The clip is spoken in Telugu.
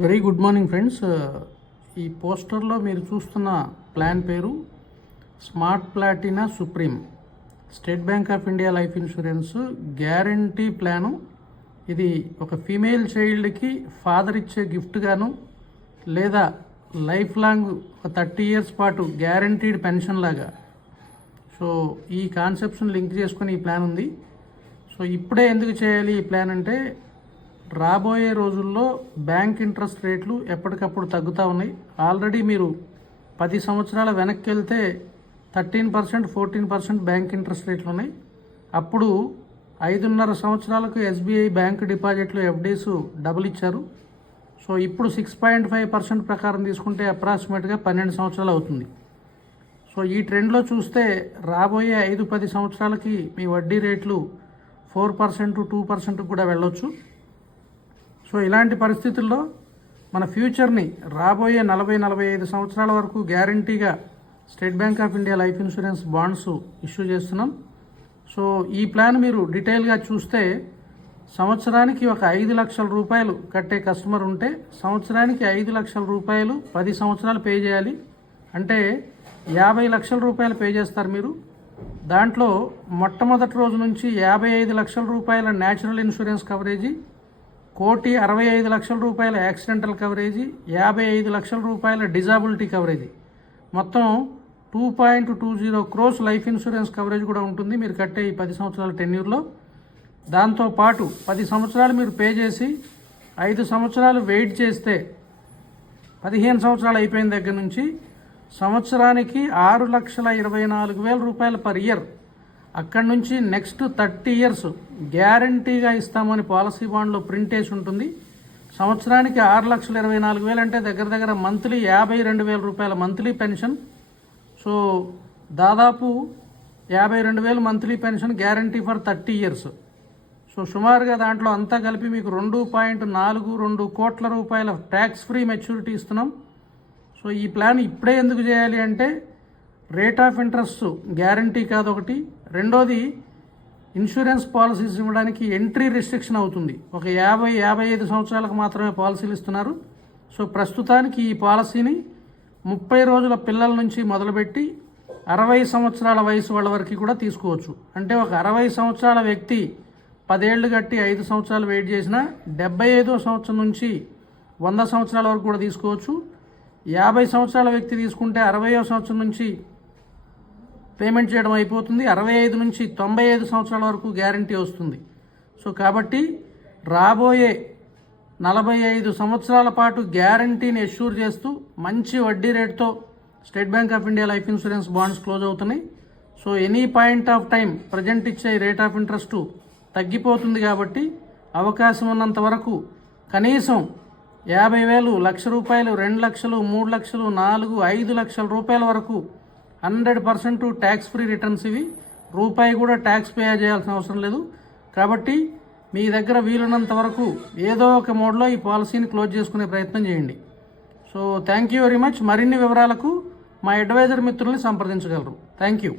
Very good morning friends. ఈ పోస్టర్లో మీరు చూస్తున్న ప్లాన్ పేరు smart Platina supreme state bank of India life insurance guarantee plan. ఇది ఒక ఫీమేల్ చైల్డ్కి ఫాదర్ ఇచ్చే గిఫ్ట్ గాను లేదా లైఫ్ లాంగ్ ఒక 30 years పాటు గ్యారంటీడ్ పెన్షన్ లాగా. సో ఈ కాన్సెప్ట్స్ని లింక్ చేసుకొని ఈ ప్లాన్ ఉంది. సో ఇప్పుడే ఎందుకు చేయాలి ఈ ప్లాన్ అంటే, రాబోయే రోజుల్లో బ్యాంక్ ఇంట్రెస్ట్ రేట్లు ఎప్పటికప్పుడు తగ్గుతూ ఉన్నాయి. ఆల్రెడీ మీరు 10 సంవత్సరాల వెనక్కి వెళ్తే 13%, 14% బ్యాంక్ ఇంట్రెస్ట్ రేట్లు ఉన్నాయి. అప్పుడు 5.5 సంవత్సరాలకు ఎస్బీఐ బ్యాంక్ డిపాజిట్లు ఎఫ్డీస్ డబుల్ ఇచ్చారు. సో ఇప్పుడు 6.5% ప్రకారం తీసుకుంటే అప్రాక్సిమేట్గా 12 సంవత్సరాలు అవుతుంది. సో ఈ ట్రెండ్లో చూస్తే రాబోయే 5-10 సంవత్సరాలకి మీ వడ్డీ రేట్లు 4%, 2% కూడా వెళ్ళొచ్చు. సో ఇలాంటి పరిస్థితుల్లో మన ఫ్యూచర్ని రాబోయే 40-45 సంవత్సరాల వరకు గ్యారంటీగా state bank of India life insurance bonds issue చేస్తున్నాం. సో ఈ ప్లాన్ మీరు డీటెయిల్గా చూస్తే సంవత్సరానికి ఒక 5 లక్షల రూపాయలు కట్టే కస్టమర్ ఉంటే సంవత్సరానికి 5 లక్షల రూపాయలు 10 సంవత్సరాలు పే చేయాలి. అంటే 50 లక్షల రూపాయలు పే చేస్తారు మీరు. దాంట్లో మొట్టమొదటి రోజు నుంచి 55 లక్షల రూపాయల న్యాచురల్ ఇన్సూరెన్స్ కవరేజీ, 1,65 లక్షల రూపాయల యాక్సిడెంటల్ కవరేజీ, 55 లక్షల రూపాయల డిజాబిలిటీ కవరేజీ, మొత్తం 2.20 crores లైఫ్ ఇన్సూరెన్స్ కవరేజ్ కూడా ఉంటుంది మీరు కట్టే ఈ 10 సంవత్సరాల టెన్యూర్లో. దాంతోపాటు 10 సంవత్సరాలు మీరు పే చేసి 5 సంవత్సరాలు వెయిట్ చేస్తే 15 సంవత్సరాలు అయిపోయిన దగ్గర నుంచి సంవత్సరానికి 6,24,000 రూపాయలు పర్ ఇయర్. అక్కడి నుంచి నెక్స్ట్ 30 years గ్యారంటీగా ఇస్తామని పాలసీ బాండ్లో ప్రింట్ వేసి ఉంటుంది. సంవత్సరానికి 6,24,000 అంటే దగ్గర దగ్గర మంత్లీ 52,000 రూపాయల మంత్లీ పెన్షన్. సో దాదాపు 52,000 monthly pension guarantee for 30 years. So సుమారుగా దాంట్లో అంతా కలిపి మీకు 2.42 కోట్ల రూపాయల ట్యాక్స్ ఫ్రీ మెచ్యూరిటీ ఇస్తున్నాం. సో ఈ ప్లాన్ ఇప్పుడే ఎందుకు చేయాలి అంటే, రేట్ ఆఫ్ ఇంట్రెస్ట్ గ్యారంటీ కాదు ఒకటి, రెండోది ఇన్సూరెన్స్ పాలసీస్ ఇవ్వడానికి ఎంట్రీ రిస్ట్రిక్షన్ అవుతుంది. ఒక 50-55 సంవత్సరాలకు మాత్రమే పాలసీలు ఇస్తున్నారు. సో ప్రస్తుతానికి ఈ పాలసీని 30 రోజుల పిల్లల నుంచి మొదలుపెట్టి 60 సంవత్సరాల వయసు వాళ్ళ వరకు కూడా తీసుకోవచ్చు. అంటే ఒక 60 సంవత్సరాల వ్యక్తి 10 ఏళ్ళు కట్టి 5 సంవత్సరాలు వెయిట్ చేసినా 75వ సంవత్సరం నుంచి 100 సంవత్సరాల వరకు కూడా తీసుకోవచ్చు. 50 సంవత్సరాల వ్యక్తి తీసుకుంటే 60వ సంవత్సరం నుంచి పేమెంట్ చేయడం అయిపోతుంది. 65 నుంచి 95 సంవత్సరాల వరకు గ్యారంటీ వస్తుంది. సో కాబట్టి రాబోయే 45 సంవత్సరాల పాటు గ్యారంటీని ఎష్యూర్ చేస్తూ మంచి వడ్డీ రేటుతో state bank of India life insurance bonds close అవుతున్నాయి. So any point of time present ఇచ్చే రేట్ ఆఫ్ ఇంట్రెస్ట్ తగ్గిపోతుంది. కాబట్టి అవకాశం ఉన్నంత వరకు కనీసం 50,000, 1,00,000 రూపాయలు, 2 లక్షలు, 3 లక్షలు, 4, 5 లక్షల రూపాయల వరకు 100% ట్యాక్స్ ఫ్రీ రిటర్న్స్. ఇవి రూపాయి కూడా ట్యాక్స్ పే చేయాల్సిన అవసరం లేదు. కాబట్టి మీ దగ్గర వీలున్నంత వరకు ఏదో ఒక మోడ్లో ఈ పాలసీని క్లోజ్ చేసుకునే ప్రయత్నం చేయండి. So thank you very much. మరిన్ని వివరాలకు మా అడ్వైజర్ మిత్రుల్ని సంప్రదించగలరు. Thank you.